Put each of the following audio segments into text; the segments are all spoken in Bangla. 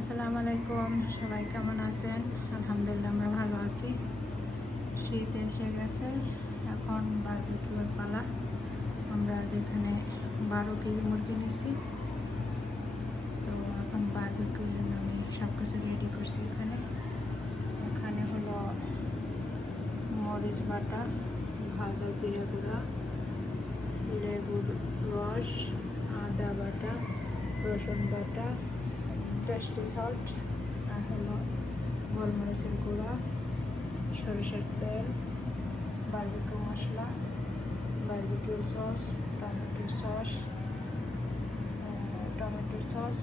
আসসালামু আলাইকুম, সবাই কেমন আছেন? আলহামদুলিল্লাহ আমরা ভালো আছি। শীত এসে গেছে, এখন বারবিকিউর পালা। আমরা যেখানে 12 কেজি মুরগি নিচ্ছি, তো এখন বারবিকিউর জন্য আমি সব কিছু রেডি করছি। এখানে হলো মরিচ বাটা, ভাজা জিরা গুঁড়া, লেবুর রস, আদা বাটা, রসুন বাটা, টেস্টি সল্ট, আর হলো গোলমরিচের গুঁড়া, সরিষার তেল, বারবিকিউ মশলা, বারবিকিউ সস, টমেটো সস,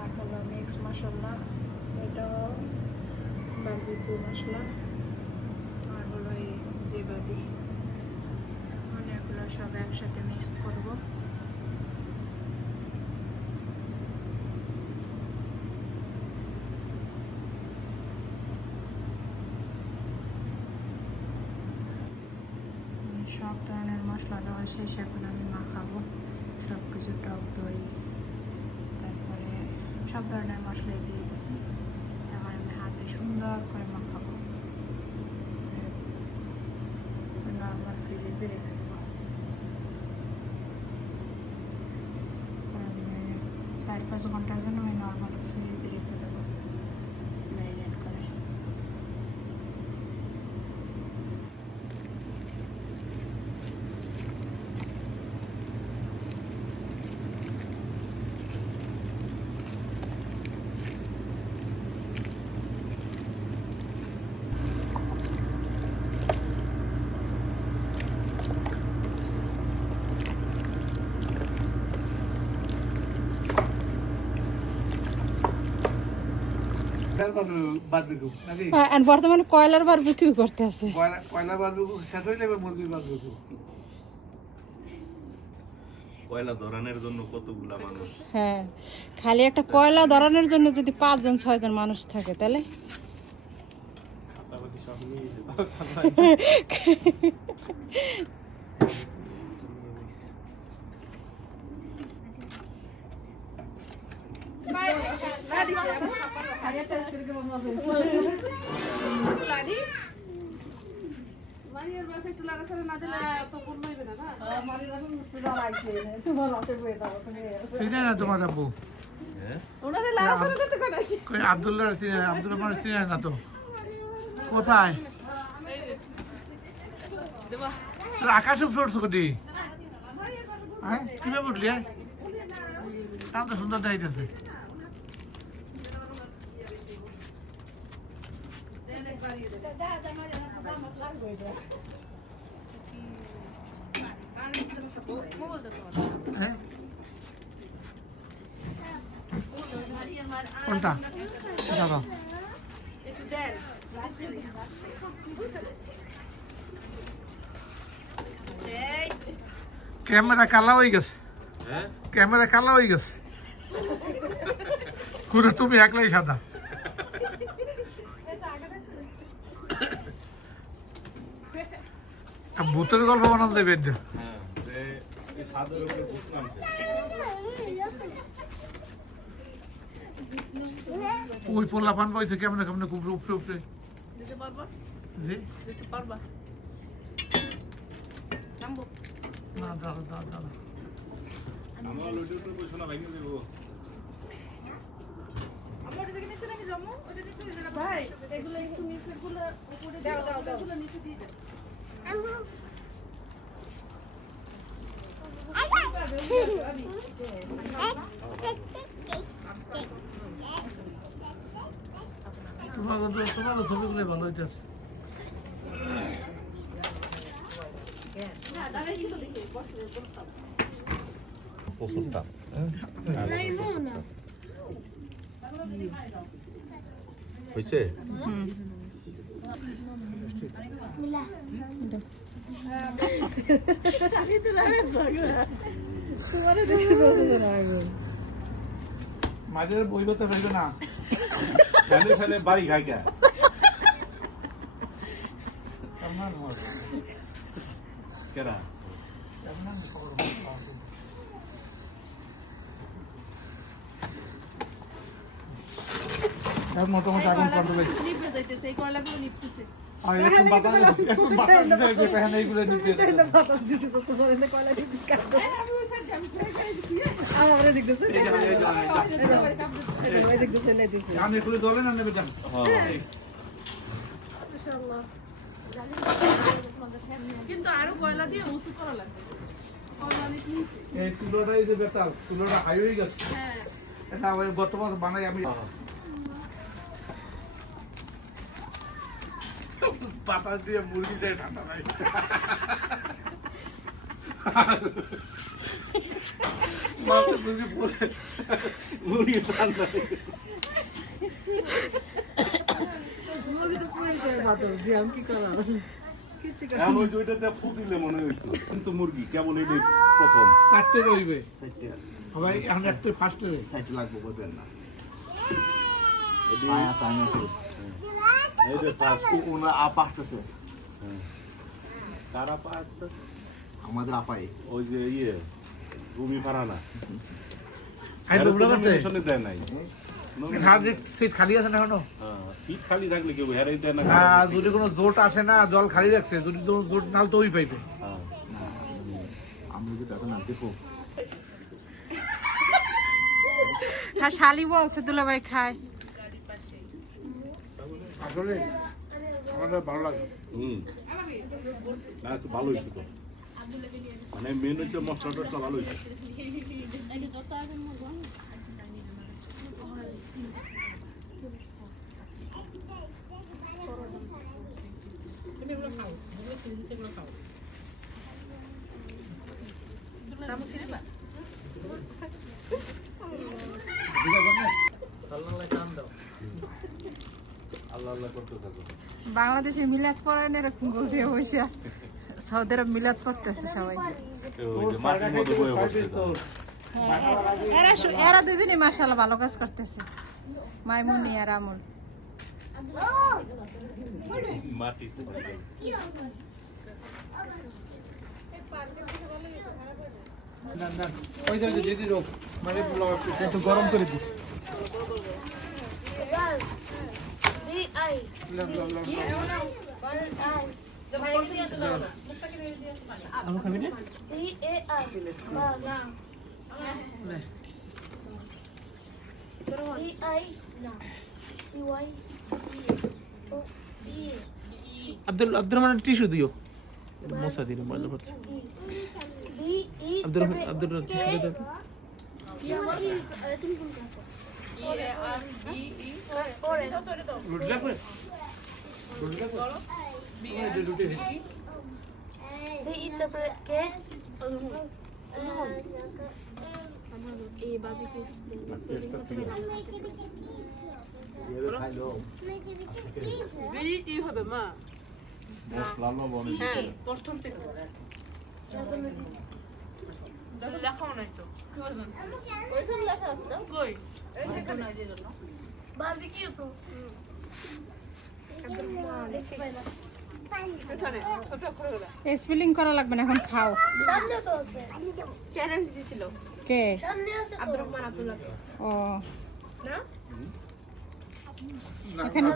আর হলো মিক্স মশলা, এটাও বারবিকিউ মশলা, আর হলো এই জিবাদি। এখন এগুলো সব একসাথে মিক্স করবো। সব ধরনের মশলা দেওয়া শেষ, এখন আমি মাখাবো সব কিছু, টক দই, তারপরে সব ধরনের মশলাই দিয়ে দিছি। এখন আমি হাতে সুন্দর করে মাখাবো, নর্মাল ফ্রিজে রেখে দেবো 4-5 ঘন্টার জন্য। আমি নর্মাল ফ্রিজে রেখে দেবো ম্যারিনেট করে। বর্তমানে কয়লার বারবিকিউ করতে আছে। কয়লা বারবিকিউ শেষ হইলে এবার মুরগির বারবিকিউ। কয়লা ধরানোর জন্য কতগুলা মানুষ। হ্যাঁ, খালি একটা কয়লা ধরানোর জন্য যদি 5-6 জন মানুষ থাকে তাহলে চিনে না তোমার আব্বু? আব্দুল্লাহ আব্দুল রহমান চিনে না তো? কোথায় তোর আকাশ উপরে উঠছো কোটি? হ্যাঁ, কিভাবে উঠলি? তো সুন্দর দেখাইতেছে। কোনটা দাদা? ক্যামেরা কালা হয়ে গেছে, ক্যামেরা কালা হয়ে গেছে। পুরো তুমি একলাই সাদা। ভূতের গল্প বানান দেবে। ওই পোলা পান পাইছে কেমন কেমন উপরে উপরে উপরে জি না দাঁড়া দাঁড়া দাঁড়া ভাই এগুলো একটু নিচের গুলো উপরে দাও দাও দাও নিচে দিয়ে দাও। তোমার ছবিগুলো ভালো হইতেছে। হয়েছে? মাঝে বই করতে পারবে না, বাড়ি খাই কে কেরা মোটামুটি আগুন কন্ট্রোলে। নিভে যাইতেছে, এই কয়লাগুলো নিভতেছে। আর এখন বাতাস দিতে এখানে এইগুলো নিতে আরে, আমি ওই সাইডে, আমি ঘুরে ঘুরে দিছি। আমি এগুলো দলে না নেবে যান। কিন্তু আরো কয়লা দিয়ে উঁচু করা লাগবে। কয়লা অনেক নিচে। এই চুলোটাই যে বেতাল, চুলোটা হাই হয়ে গেছে। হ্যাঁ। এটা আমি বর্তমান বানাই আমি বাতাস দিয়ে মুরগি দেয় ঠান্ডা নাই। মাছের মুরগি পরে মুরগি ঠান্ডা নেই। এখন ওই দুইটাতে ফু দিলে মনে হইতো কিন্তু মুরগি কেবল এটাই প্রথম। চারটে রইবে সবাই এখন একটা ফার্স্ট রইবে। সাইড লাগবে বলবেন না এটি- আয়া টাইম আছে এই যে ফার্স্ট ওনা আপা আসতেছে কারা পাঁচটা আমাদের আপাই ওই যে ইয়ে ভূমি ফারানা আই দৌড়া করতে দেয় নাই সিট খালি আছে না এখনো? শীত খালি থাকলে কেউ হেরাই দেয় না যদি কোনো জোট আসে না জল খালি রাখছে, যদি কোনো জোট নাল তো ওই পাইবে। হ্যাঁ। আমি যদি এখন না দেখো হ্যাঁ শালি বলছে দুলাভাই খায়। আসলে আমাদের ভালো লাগে। হুম না ভালো হয়েছে তো মানে মেন হচ্ছে মশলা টসলা ভালো হয়েছে আল্লাহ আল্লাহ করতে থাকো বাংলাদেশে মিলাদ পড়েন এরকম বলতে বসে সৌদি আরব মিলাদ পড়তেছে সবাই। ওই যে মাটির মধ্যে বয়ে বসছে তো। এরা দুজনই মাশাআল্লাহ ভালো কাজ করতেছে, মাইমুনি আর আমল। মাটিতে ওই যে দিদি রোগ মানে একটু গরম করে দিই। আমি খাবি না? আব্দুল রহমান টিস্যু দিও, মশা দিল ময়লা পড়ছে। আব্দুল রহমান টিস্যু দাও। রুটি লাগবে? রুটি লাগবে? রুটি হবে মা। মশলা লবণ হ্যাঁ, প্রথম থেকে লেখাও নাই তো কি বলছেন ওইখানে লেখা আছে না কই এই যে না দিয়ে জন্য বাদি কি তো স্পেলিং করা লাগবে না, এখন খাও। চ্যালেঞ্জ দিছিল কে? আব্দুর রহমান আব্দুল্লাহ ও না এখানে